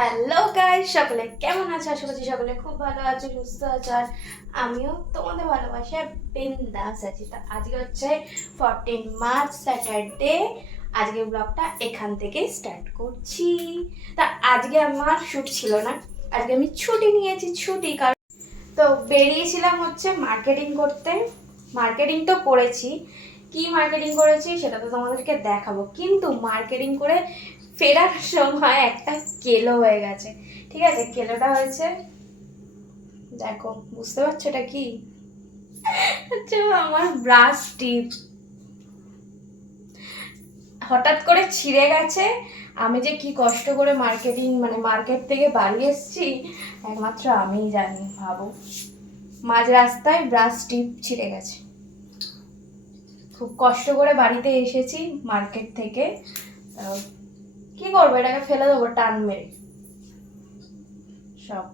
Hello guys, সকলে কেমন আছো? আশা করছি সকলে খুব ভালো আছো, সুস্থ আছো। আর আমিও তোমাদের ভালোবাসায় বিন্দাস আছি। তো আজকে হচ্ছে 14 মার্চ, স্যাটারডে। আজকের ব্লগটা এখান থেকে স্টার্ট করছি। তা আজকে আমার শ্যুট ছিল না, আজকে আমি ছুটি নিয়েছি। কারণ তো বেরিয়েছিলাম হচ্ছে মার্কেটিং করতে। মার্কেটিং তো করেছি, কি মার্কেটিং করেছি সেটা তো তোমাদেরকে দেখাবো, কিন্তু মার্কেটিং করে ফেরার সময় একটা কেলো হয়ে গেছে। ঠিক আছে, কেলোটা হয়েছে, দেখো বুঝতে পারছো এটা কি? আচ্ছা, আমার ব্রাশ টিপ হঠাৎ করে ছিঁড়ে গেছে। আমি যে কি কষ্ট করে মার্কেট থেকে বাড়ি এসেছি একমাত্র আমিই জানি। ভাবো, মাঝ রাস্তায় ব্রাশ টিপ ছিঁড়ে গেছে। খুব কষ্ট করে বাড়িতে এসেছি মার্কেট থেকে। কি করবো, এটাকে ফেলে দেবো টান মেরে? সব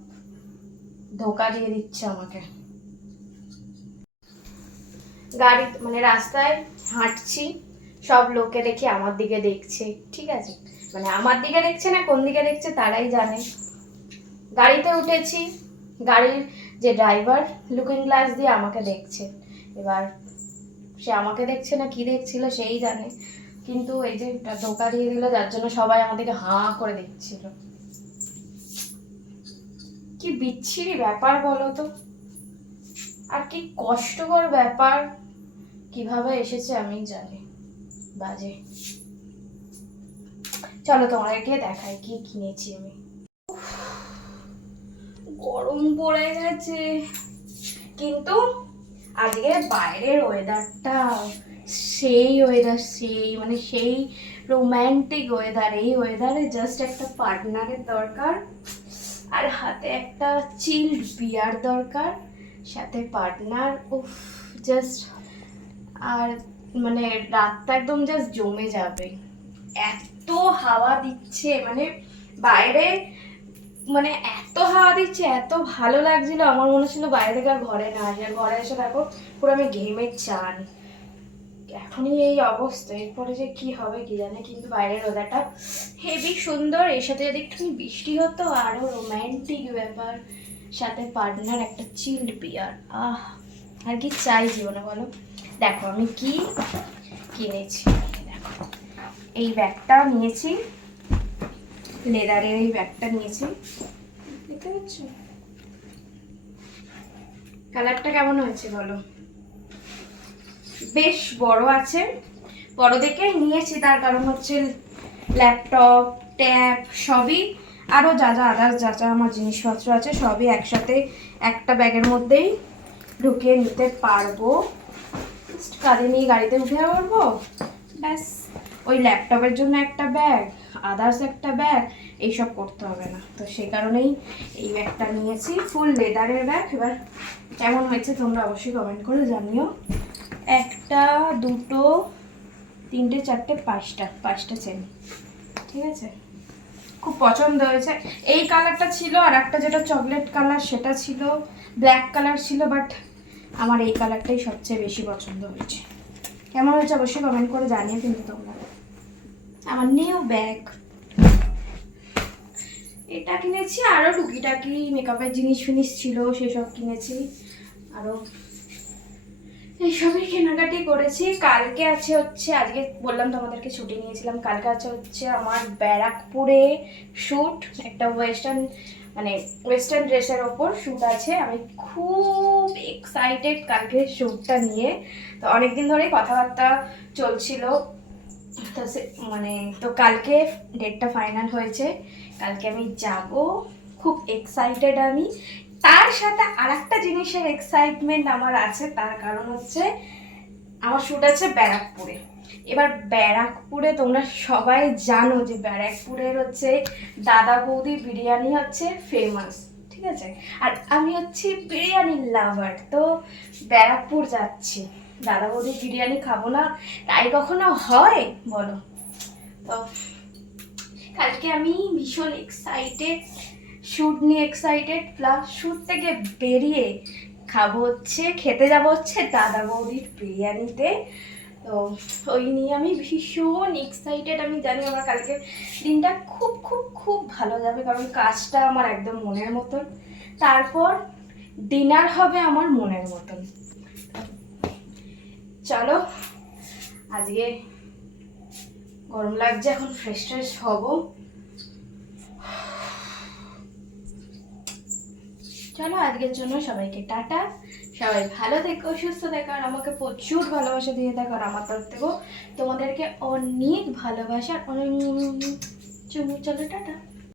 ধোকা দিয়ে দিচ্ছে আমাকে। রাস্তায় হাঁটছি, সব লোকে দেখি আমার দিকে দেখছে। ঠিক আছে, আমার দিকে দেখছে না, কোন দিকে দেখছে তারাই জানে। গাড়িতে উঠেছি, গাড়ির যে ড্রাইভার লুকিং গ্লাস দিয়ে আমাকে দেখছে। এবার সে আমাকে দেখছে না কি দেখছিল সেই জানে, কিন্তু এই যে ধোকা দিয়ে দিল, যার জন্য সবাই আমাদেরকে হাঁ করে দেখছিল। কি বিচ্ছিরি ব্যাপার বলো তো, আর কি কষ্টকর ব্যাপার। কিভাবে এসেছে আমি জানি, বাজে। চলো তোমাদেরকে দেখাই কি কিনেছি আমি। গরম পড়ে গেছে, কিন্তু আজকে বাইরের ওয়েদারটা সেই রোম্যান্টিক ওয়েদার। এই ওয়েদারে জাস্ট একটা পার্টনারের দরকার, আর হাতে একটা চিল্ড বিয়ার দরকার, সাথে পার্টনার। উফ, জাস্ট আর রাতটা একদম জাস্ট জমে যাবে। এত হাওয়া দিচ্ছে বাইরে, এত হাওয়া দিচ্ছে, এত ভালো লাগছিল। আমার মনে ছিল বাইরে থেকে আর ঘরে না আসি, আর ঘরে এসে দেখো পুরো আমি ঘেমে চান। এখনই এই অবস্থা, এরপরে যে কি হবে কি জানে। কিন্তু বাইরের ওয়েদারটা হেভি সুন্দর, এর সাথে যদি একটু বৃষ্টি হতো আরো রোম্যান্টিক ব্যাপার, সাথে পার্টনার একটা চিল্ড বিয়ার। আর কি চাই জীবনে বলো? দেখো আমি কি কিনেছি। দেখো, এই ব্যাগটা নিয়েছি, লেদারের এই ব্যাগটা নিয়েছি। দেখতে পাচ্ছ কালারটা কেমন হয়েছে বলো? বেশ বড় আছে, বড় দেখে নিয়েছি। তার কারণ হচ্ছে ল্যাপটপ, ট্যাব সবই, আরও যা যা আদার্স যা যা আমার জিনিসপত্র আছে সবই একসাথে একটা ব্যাগের মধ্যেই ঢুকিয়ে নিতে পারবো। কাঁধে নিয়ে গাড়িতে উঠে পড়বো, ব্যাস। ওই ল্যাপটপের জন্য একটা ব্যাগ, আদার্স একটা ব্যাগ, এইসব করতে হবে না। তো সেই কারণেই এই ব্যাগটা নিয়েছি, ফুল লেদারের ব্যাগ। এবার কেমন হয়েছে তোমরা অবশ্যই কমেন্ট করে জানিও। একটা, দুটো, তিনটে, চারটে, পাঁচটা চেন। ঠিক আছে, খুব পছন্দ হয়েছে। এই কালারটা ছিল, আর একটা যেটা চকলেট কালার সেটা ছিল, ব্ল্যাক কালার ছিল, বাট আমার এই কালারটাই সবচেয়ে বেশি পছন্দ হয়েছে। কেমন হয়েছে অবশ্যই কমেন্ট করে জানিয়ে কিন্তু তোমরা। আমার নিউ ব্যাগ, এটা কিনেছি। আরও টুকিটাকি মেকআপের জিনিস ফিনিস ছিল, সেসব কিনেছি। আরও এইসবই কেনাকাটি করেছি। কালকে আছে হচ্ছে, আজকে বললাম তোমাদেরকে ছুটি নিয়েছিলাম, কালকে আছে হচ্ছে আমার ব্যারাকপুরে শ্যুট। একটা ওয়েস্টার্ন ড্রেসের ওপর শ্যুট আছে। আমি খুব এক্সাইটেড কালকে শ্যুটটা নিয়ে। তো অনেকদিন ধরেই কথাবার্তা চলছিল, তো তো কালকে ডেটটা ফাইনাল হয়েছে। কালকে আমি যাব, খুব এক্সাইটেড আমি। তার সাথে আর একটা জিনিসের এক্সাইটমেন্ট আমার আছে, তার কারণ হচ্ছে আমার শ্যুট আছে ব্যারাকপুরে। এবার ব্যারাকপুরে তোমরা সবাই জানো যে ব্যারাকপুরের হচ্ছে দাদা বৌদি বিরিয়ানি হচ্ছে ফেমাস। ঠিক আছে, আর আমি হচ্ছি বিরিয়ানির লাভার। তো ব্যারাকপুর যাচ্ছি, দাদা বৌদি বিরিয়ানি খাবো না তাই কখনো হয় বলো? তো কালকে আমি ভীষণ এক্সাইটেড, শ্যুট নিয়ে এক্সাইটেড, প্লাস শ্যুট থেকে বেরিয়ে খেতে যাবো হচ্ছে দাদা বৌদির বিরিয়ানিতে। তো ওই নিয়ে আমি ভীষণ এক্সাইটেড। আমি জানি আমার কালকে দিনটা খুব খুব খুব ভালো যাবে, কারণ কাজটা আমার একদম মনের মতন, তারপর ডিনার হবে আমার মনের মতন। চলো, আজকে গরম লাগছে, এখন ফ্রেশ ট্রেশ হবো। চলো, আজকের জন্য সবাইকে টাটা। সবাই ভালো থেকো, সুস্থ থেকো, আর আমাকে প্রচুর ভালোবাসা দিয়ে থাকো। আর আমার তরফ থেকেও তোমাদেরকে অনেক ভালোবাসা, অনেক চুমু। চলো, টাটা।